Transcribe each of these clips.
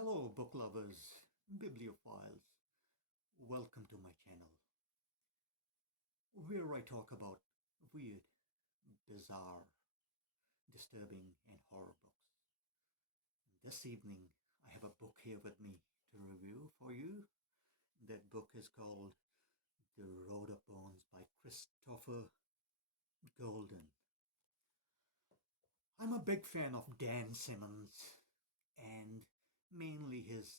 Hello, book lovers, bibliophiles. Welcome to my channel, where I talk about weird, bizarre, disturbing, and horror books. This evening, I have a book here with me to review for you. That book is called The Road of Bones by Christopher Golden. I'm a big fan of Dan Simmons and mainly his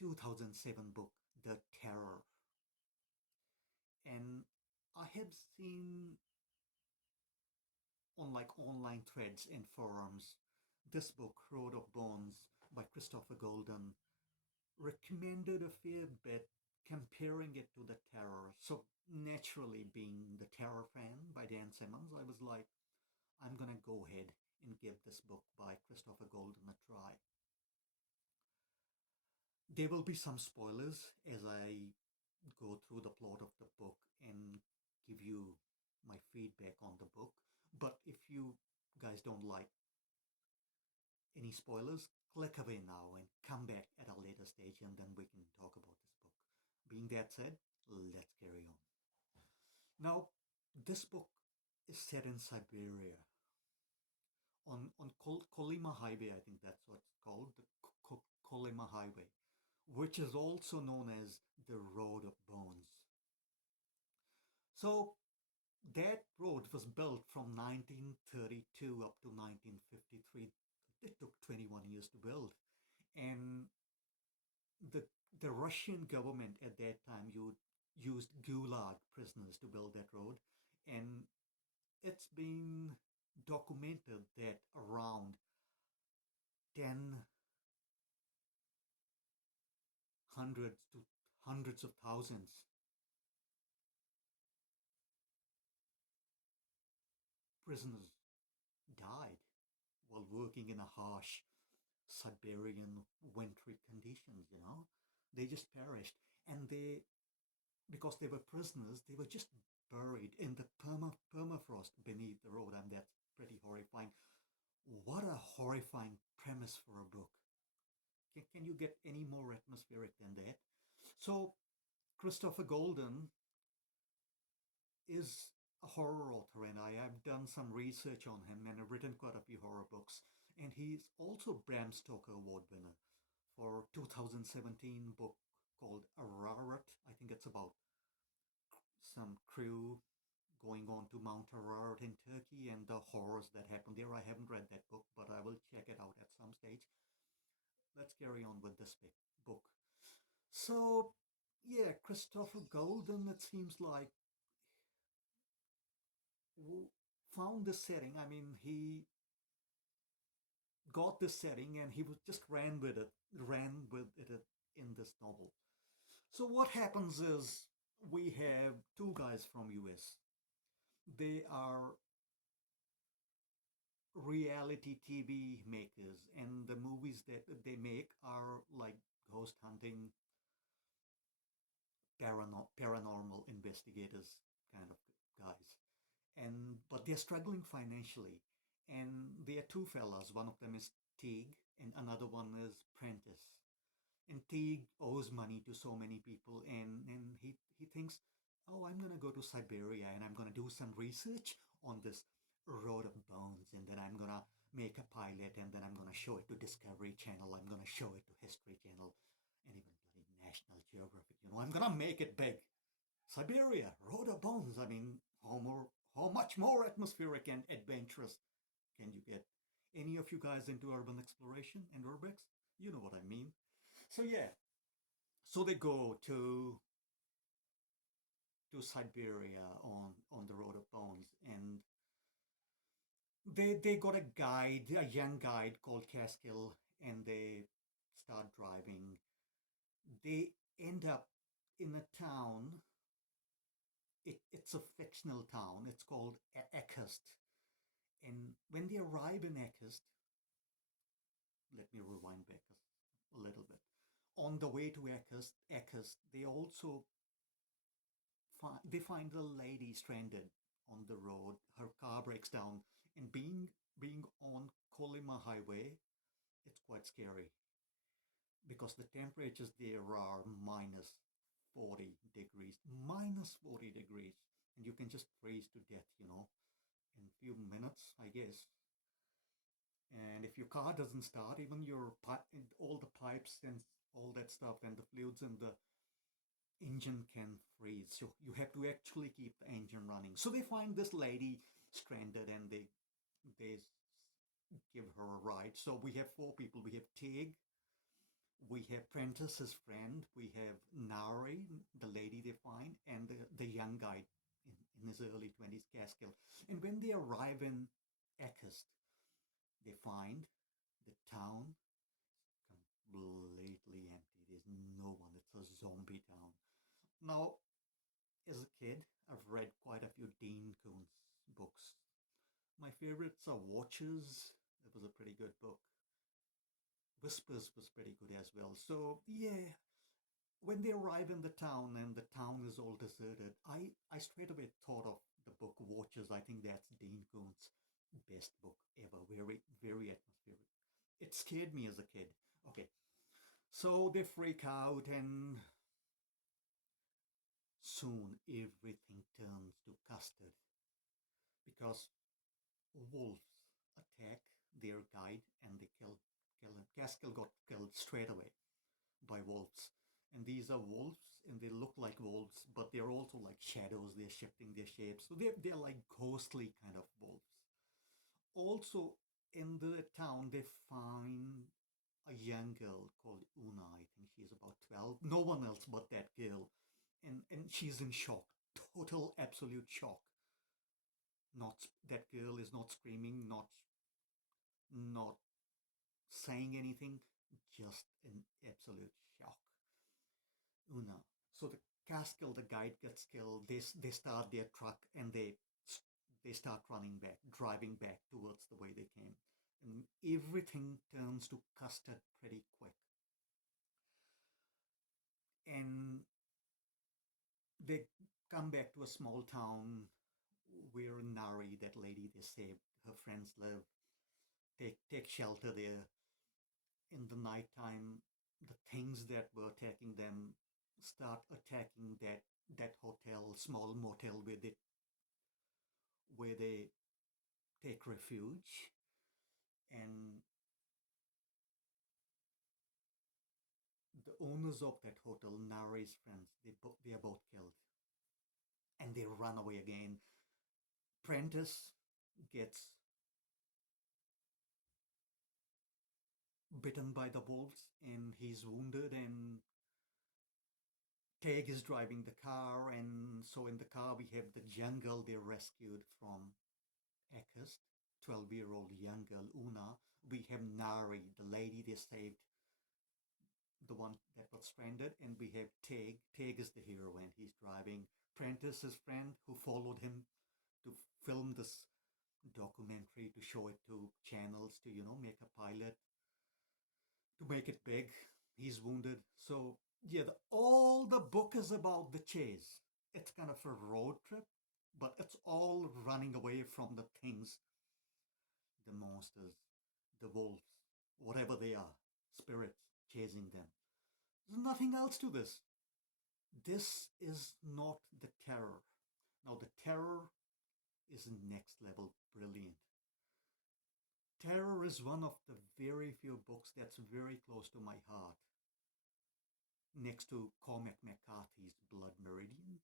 2007 book, The Terror. And I have seen on online threads and forums this book, Road of Bones by Christopher Golden, recommended a fair bit, comparing it to The Terror. So naturally, being the Terror fan by Dan Simmons, I was like, I'm gonna go ahead and give this book by Christopher Golden a try. There will be some spoilers as I go through the plot of the book and give you my feedback on the book. But if you guys don't like any spoilers, click away now and come back at a later stage and then we can talk about this book. Being that said, let's carry on. Now, this book is set in Siberia on Kolyma Highway, I think that's what it's called, the Kolyma Highway, which is also known as the Road of Bones. So that road was built from 1932 up to 1953. It took 21 years to build. And the Russian government at that time used Gulag prisoners to build that road. And it's been documented that around 10 hundreds to hundreds of thousands prisoners died while working in a harsh Siberian wintry conditions. They just perished. And because they were prisoners, they were just buried in the permafrost beneath the road. And that's pretty horrifying. What a horrifying premise for a book. Can you get any more atmospheric than that? So Christopher Golden is a horror author, and I have done some research on him and have written quite a few horror books. And he's also Bram Stoker Award winner for 2017 book called Ararat. I think it's about some crew going on to Mount Ararat in Turkey and the horrors that happen there. I haven't read that book, but I will check it out at some stage. Let's carry on with this book. So, yeah, Christopher Golden, it seems like, found the setting. I mean, he got this setting and he was just ran with it in this novel. So what happens is we have two guys from US. They are reality TV makers, and the movies that they make are like ghost hunting, paranormal investigators kind of guys. But they're struggling financially. And there are two fellas. One of them is Teague and another one is Prentice. And Teague owes money to so many people, and he thinks, oh, I'm gonna go to Siberia and I'm gonna do some research on this Road of Bones, and then I'm gonna make a pilot, and then I'm gonna show it to Discovery Channel, I'm gonna show it to History Channel, and even bloody National Geographic. I'm gonna make it big. Siberia, Road of Bones. I mean, how much more atmospheric and adventurous can you get? Any of you guys into urban exploration and urbex? You know what I mean. So yeah, so they go to Siberia on the Road of Bones, and they got a young guide called Caskill, and they start driving. They end up in a town. It's a fictional town. It's called Echurst. And when they arrive in Echurst, let me rewind back a little bit. On the way to Echurst, they also find the lady stranded on the road. Her car breaks down, and being on Kolyma Highway, it's quite scary because the temperatures there are minus 40 degrees, minus 40 degrees, and you can just freeze to death, in a few minutes, I guess. And if your car doesn't start, even your all the pipes and all that stuff and the fluids in the engine can freeze. So you have to actually keep the engine running. So they find this lady stranded and they give her a ride. So we have four people. We have Tig, we have Prentice, his friend, we have Nari, the lady they find, and the young guy in his early 20s, Gaskell. And when they arrive in Eckest, they find the town completely empty. There's no one. It's a zombie town. Now, as a kid, I've read quite a few Dean Koontz books. My favorites are Watches. That was a pretty good book. Whispers was pretty good as well. So, yeah, when they arrive in the town and the town is all deserted, I straight away thought of the book Watches. I think that's Dean Koontz' best book ever. Very, very atmospheric. It scared me as a kid. Okay, so they freak out, and soon everything turns to custard because wolves attack their guide and they kill him. Gaskell got killed straight away by wolves. And these are wolves, and they look like wolves, but they're also like shadows. They're shifting their shapes. So they're like ghostly kind of wolves. Also, in the town, they find a young girl called Una. I think she's about 12. No one else but that girl. And she's in shock. Total, absolute shock. Not that girl is not screaming, not saying anything, just in absolute shock. Una. So the Gaskell, the guide, gets killed. They start their truck and they start running back, driving back towards the way they came. And everything turns to custard pretty quick. And they come back to a small town where Nari, that lady they saved, her friends live. They take shelter there. In the nighttime, the things that were attacking them start attacking that hotel, small motel where they take refuge. And the owners of that hotel, Nari's friends, they are both killed, and they run away again. Prentice gets bitten by the wolves and he's wounded, and Tag is driving the car, and so in the car we have the young girl they rescued from Eckest, 12-year-old young girl Una. We have Nari, the lady they saved, the one that was stranded, and we have Tag. Tag is the hero, and he's driving. Prentice, his friend, who followed him to film this documentary, to show it to channels, to make a pilot, to make it big. He's wounded. So yeah, all the book is about the chase. It's kind of a road trip, but it's all running away from the things, the monsters, the wolves, whatever they are, spirits chasing them. There's nothing else to this. This is not the terror. Now the terror is next level brilliant. Terror is one of the very few books that's very close to my heart, next to Cormac McCarthy's Blood Meridian,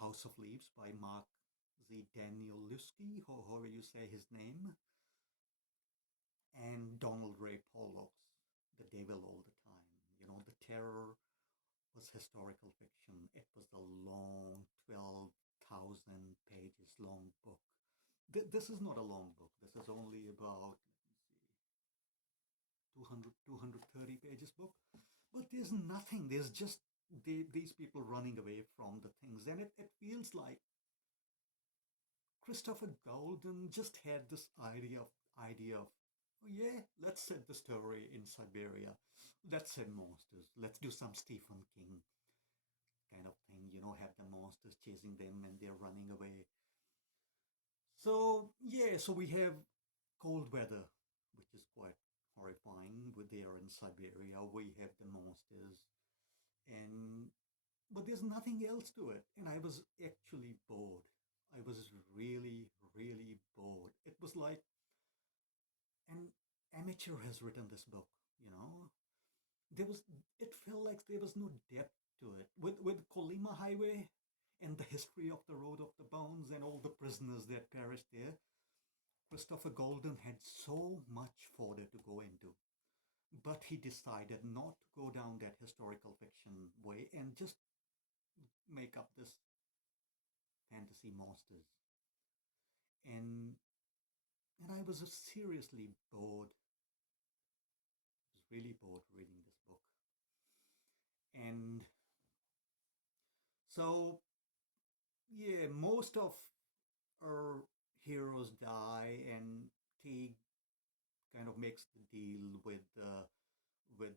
House of Leaves by Mark Z. Danielewski, or however you say his name, and Donald Ray Pollock's The Devil All the Time. The terror was historical fiction. It was a long, 12,000 pages long book. This is not a long book. This is only about, let me see, 230 pages book. But there's nothing. There's just these people running away from the things. And it feels like Christopher Golden just had this idea of, oh yeah, let's set the story in Siberia. Let's set monsters. Let's do some Stephen King kind of thing, have the monsters chasing them and they're running away. So yeah, so we have cold weather, which is quite horrifying. there in Siberia. We have the monsters, and but there's nothing else to it. And I was actually bored. I was really, really bored. It was like an amateur has written this book, you know. There was it felt like there was no depth to it. With Colima Highway and the history of the Road of the Bones and all the prisoners that perished there, Christopher Golden had so much fodder to go into. But he decided not to go down that historical fiction way and just make up this fantasy monsters. And and I was seriously bored. I was really bored reading this book. And so yeah, most of our heroes die, and Teague kind of makes the deal with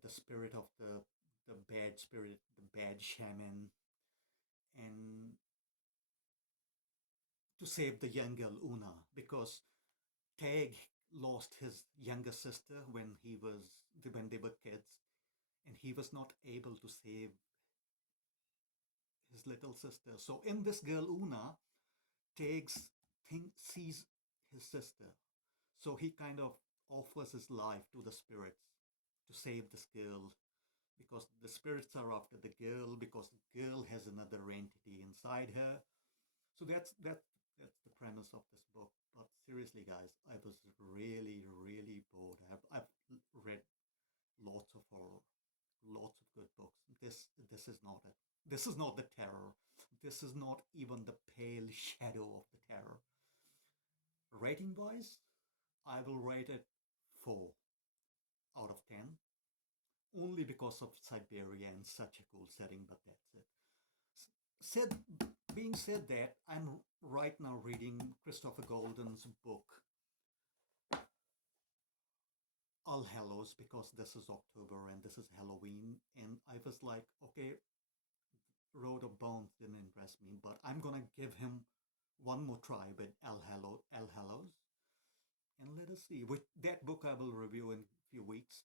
the spirit of the bad spirit, the bad shaman, and to save the young girl Una, because Tag lost his younger sister when they were kids, and he was not able to save his little sister. So in this girl Una, Tag's sees his sister, so he kind of offers his life to the spirits to save this girl, because the spirits are after the girl, because the girl has another entity inside her. So that's the premise of this book. But seriously, guys, I was really, really bored. I've read lots of horror, lots of good books. This is not it. This is not the terror. This is not even the pale shadow of the terror. Rating wise, I will rate it 4 out of 10, only because of Siberia and such a cool setting, but that's it. Said Being said that, I'm right now reading Christopher Golden's book All Hallows, because this is October and this is Halloween, and I was like, okay, Road of Bones didn't impress me, but I'm gonna give him one more try with All Hallows, and let us see. With that book, I will review in a few weeks.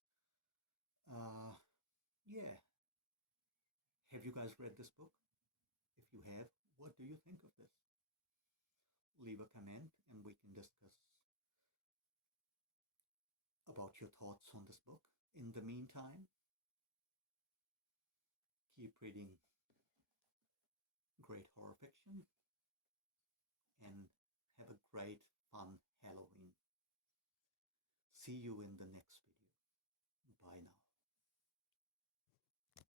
Uh, yeah. Have you guys read this book? If you have, what do you think of this? Leave a comment and we can discuss about your thoughts on this book. In the meantime, keep reading great horror fiction and have a great, fun Halloween. See you in the next video.